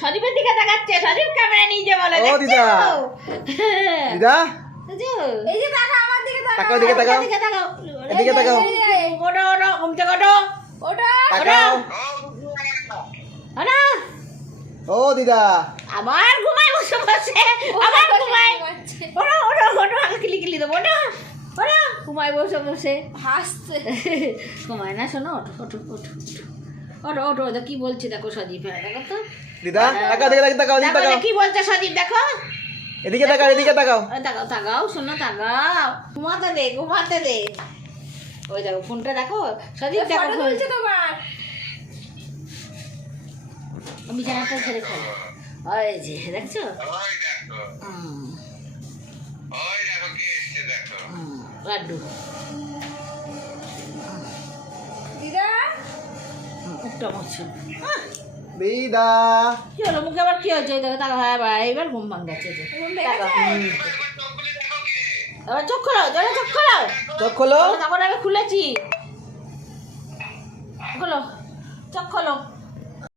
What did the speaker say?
সজীবের দিকে তাকাচ্ছে, সজীব ক্যামেরা নিয়ে যে বলে ও দিদা দিদা এই যে তাকাও আমার দিকে, তাকাও দিকে তাকাও দিকে তাকাও, এদিকে তাকাও ওটো ওটো ঘুম থেকে ওটো, ওটো তাকাও ওটো। ও দিদা আবার ঘুমায় বসে বসে, আবার ঘুমায়। ওটো ওটো ওটো আগে কিলি কিলি দেবো, ওটো ওটো ঘুমায় বসে বসে হাসছে। ঘুমায় না, শোনো ওটো ওটো ওটো ওটো ওটো ওটো কি বলছে দেখো সজীব, হ্যাঁ দেখো তো দিদা তাকাও দিকে তাকাও দিকে তাকাও কি বলছে সজীব দেখো, এদিকে তাকাও এদিকে তাকাও তাকাও তাকাও শোনো তাকাও, ঘুমাতে দে ঘুমাতে দে। ওই দেখো ফোনটা দেখো সজীব, দেখো বলছে তোমার বিছানাটা ছেড়ে খেলো। ওই যে দেখছো, লাড্ডু দিদা মুখটা মরছে। দিদা কি হলো মুখে আবার কি হচ্ছে? দেখো তাকা, হ্যাঁ ভাই এবার ঘুম ভাঙ গেছে। এবার চোখ খোলো, চোখ খোলো, চোখ খোলো তখন আমি খুলেছি।